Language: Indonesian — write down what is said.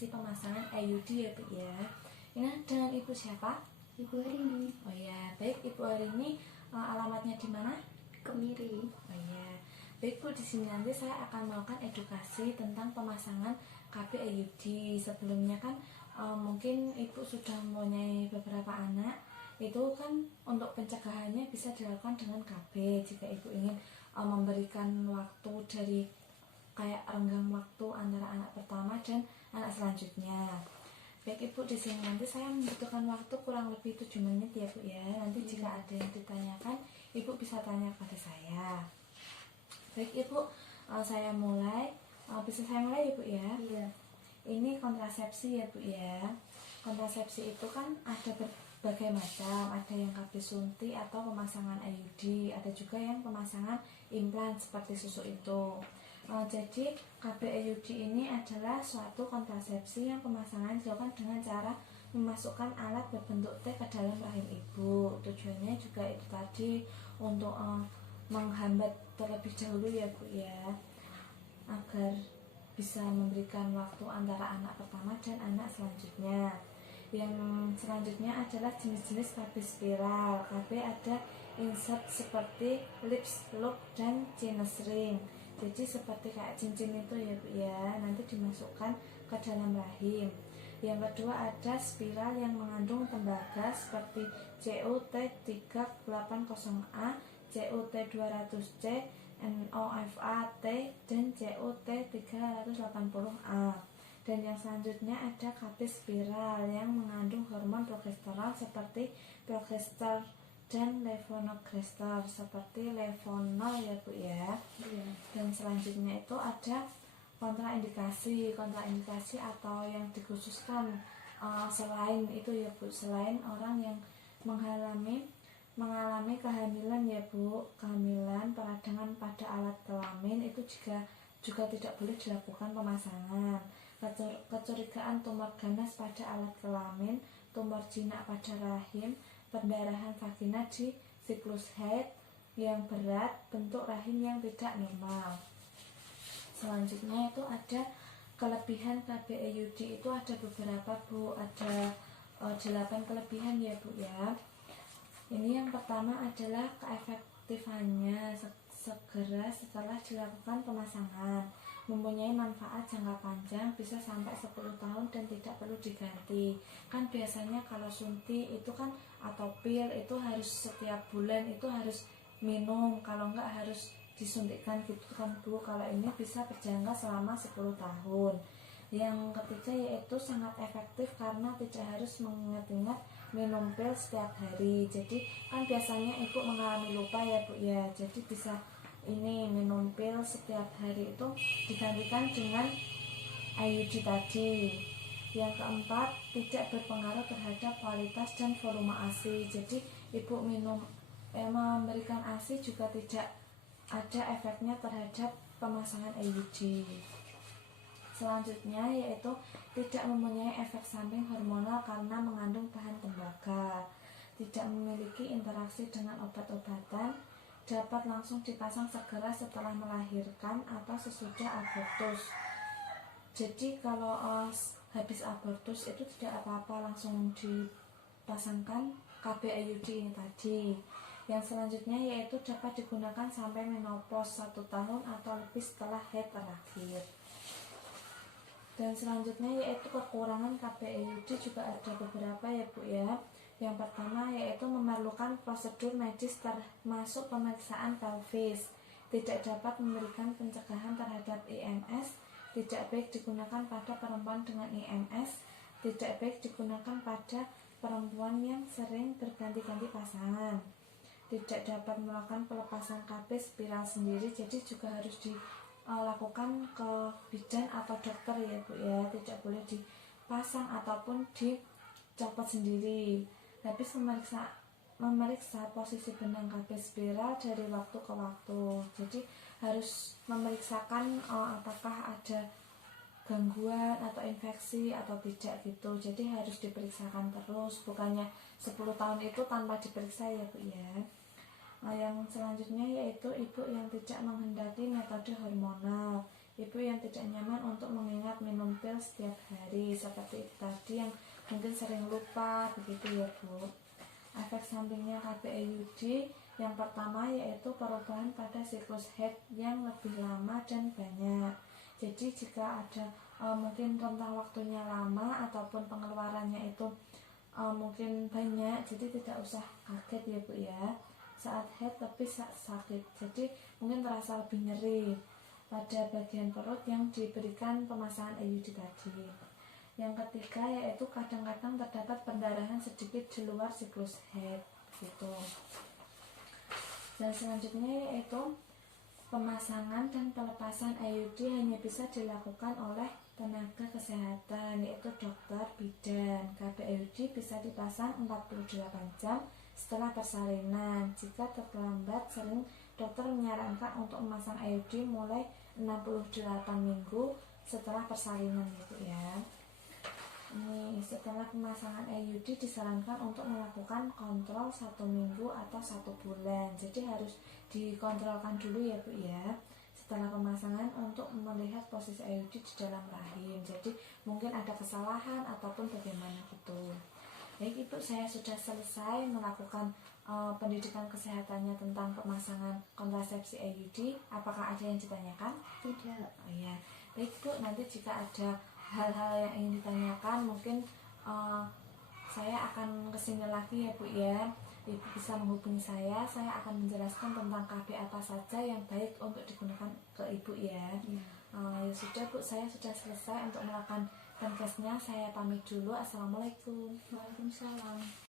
edukasi pemasangan IUD ya Bu ya. Ini dengan Ibu siapa? Ibu Arini. Oh ya, baik Ibu Arini, alamatnya di mana? Kemiri. Oh ya, baik Bu, di sini nanti saya akan melakukan edukasi tentang pemasangan KB IUD. Sebelumnya kan mungkin Ibu sudah mempunyai beberapa anak. Itu kan untuk pencegahannya bisa dilakukan dengan KB. Jika Ibu ingin memberikan waktu dari kayak renggang waktu antara anak pertama dan anak selanjutnya. Baik Ibu, di sini nanti saya membutuhkan waktu kurang lebih 7 menit ya Bu ya. Nanti jika ada yang ditanyakan, Ibu bisa tanya kepada saya. Baik Ibu, saya mulai. Bisa saya mulai ya Bu ya? Iya. Ini kontrasepsi ya Bu ya. Kontrasepsi itu kan ada berbagai macam. Ada yang KB suntik atau pemasangan IUD. Ada juga yang pemasangan implan seperti susu itu. Jadi KB IUD ini adalah suatu kontrasepsi yang pemasangan dilakukan dengan cara memasukkan alat berbentuk T ke dalam rahim ibu. Tujuannya juga itu tadi untuk menghambat terlebih dahulu ya Bu ya, agar bisa memberikan waktu antara anak pertama dan anak selanjutnya. Yang selanjutnya adalah jenis-jenis KB spiral. KB ada insert seperti lips, loop, dan sinus ring. Jadi seperti kayak cincin itu ya Bu ya, nanti dimasukkan ke dalam rahim. Yang kedua ada spiral yang mengandung tembaga seperti CUT380A, CUT200C, NOFA-T, dan CUT380A. Dan yang selanjutnya ada KB spiral yang mengandung hormon progesteron seperti progester dan levonorgestrel seperti Levonol ya Bu ya. Dan selanjutnya itu ada kontraindikasi atau yang dikhususkan selain itu ya Bu, selain orang yang mengalami kehamilan ya Bu, kehamilan peradangan pada alat kelamin itu juga tidak boleh dilakukan pemasangan. Kecurigaan tumor ganas pada alat kelamin, tumor jinak pada rahim, pendarahan vagina di siklus haid yang berat, bentuk rahim yang tidak normal. Selanjutnya itu ada kelebihan KB IUD itu ada beberapa Bu, ada 8 kelebihan ya Bu ya. Ini yang pertama adalah keefektifannya segera setelah dilakukan pemasangan, mempunyai manfaat jangka panjang bisa sampai 10 tahun dan tidak perlu diganti. Kan biasanya kalau suntik itu kan atau pil itu harus setiap bulan itu harus minum, kalau enggak harus disuntikkan gitu kan Bu. Kalau ini bisa berjangka selama 10 tahun. Yang ketiga yaitu sangat efektif karena tidak harus mengingat-ingat minum pil setiap hari. Jadi kan biasanya ibu mengalami lupa ya Bu ya, jadi bisa ini minum pil setiap hari itu digantikan dengan IUD tadi. Yang keempat, tidak berpengaruh terhadap kualitas dan volume ASI. Jadi ibu memberikan ASI juga tidak ada efeknya terhadap pemasangan IUD. Selanjutnya yaitu tidak mempunyai efek samping hormonal karena mengandung bahan tembaga, tidak memiliki interaksi dengan obat-obatan, dapat langsung dipasang segera setelah melahirkan atau sesudah abortus. Jadi kalau habis abortus itu tidak apa-apa, langsung dipasangkan KB IUD ini tadi. Yang selanjutnya yaitu dapat digunakan sampai menopause 1 tahun atau lebih setelah haid terakhir. Dan selanjutnya yaitu kekurangan KB IUD juga ada beberapa ya Bu ya. Yang pertama yaitu memerlukan prosedur medis termasuk pemeriksaan pelvis, tidak dapat memberikan pencegahan terhadap IMS, tidak baik digunakan pada perempuan dengan IMS, tidak baik digunakan pada perempuan yang sering berganti-ganti pasangan, tidak dapat melakukan pelepasan KB spiral sendiri, jadi juga harus dilakukan ke bidan atau dokter ya Bu ya, tidak boleh dipasang ataupun dicopot sendiri. Habis memeriksa posisi benang KB spiral dari waktu ke waktu, jadi harus memeriksakan apakah ada gangguan atau infeksi atau tidak gitu. Jadi harus diperiksakan terus, bukannya 10 tahun itu tanpa diperiksa ya Bu ya. Yang selanjutnya yaitu ibu yang tidak menghendaki metode hormonal, ibu yang tidak nyaman untuk mengingat minum pil setiap hari seperti itu tadi, yang mungkin sering lupa begitu ya Bu. Efek sampingnya KB IUD yang pertama yaitu perubahan pada siklus haid yang lebih lama dan banyak. Jadi jika ada mungkin rentang waktunya lama ataupun pengeluarannya itu mungkin banyak, jadi tidak usah kaget ya Bu ya. Saat haid lebih sakit, jadi mungkin terasa lebih nyeri pada bagian perut yang diberikan pemasangan IUD tadi. Yang ketiga yaitu kadang-kadang terdapat pendarahan sedikit di luar siklus haid gitu. Dan selanjutnya yaitu pemasangan dan pelepasan IUD hanya bisa dilakukan oleh tenaga kesehatan, yaitu dokter bidan. KB IUD bisa dipasang 48 jam setelah persalinan. Jika terlambat, sering dokter menyarankan untuk memasang IUD mulai 68 minggu setelah persalinan gitu ya. Ini setelah pemasangan IUD disarankan untuk melakukan kontrol 1 minggu atau 1 bulan. Jadi harus dikontrolkan dulu ya Bu ya setelah pemasangan untuk melihat posisi IUD di dalam rahim. Jadi mungkin ada kesalahan ataupun bagaimana gitu. Baik Ibu, saya sudah selesai melakukan pendidikan kesehatannya tentang pemasangan kontrasepsi IUD. Apakah ada yang ditanyakan? Tidak. Oh iya. Baik Bu, nanti jika ada hal-hal yang ingin ditanyakan mungkin saya akan kesini lagi ya Bu ya. Ibu bisa menghubungi saya akan menjelaskan tentang KB apa saja yang baik untuk digunakan ke Ibu ya. Ya sudah Bu, saya sudah selesai untuk melakukan podcastnya. Saya pamit dulu. Assalamualaikum. Waalaikumsalam.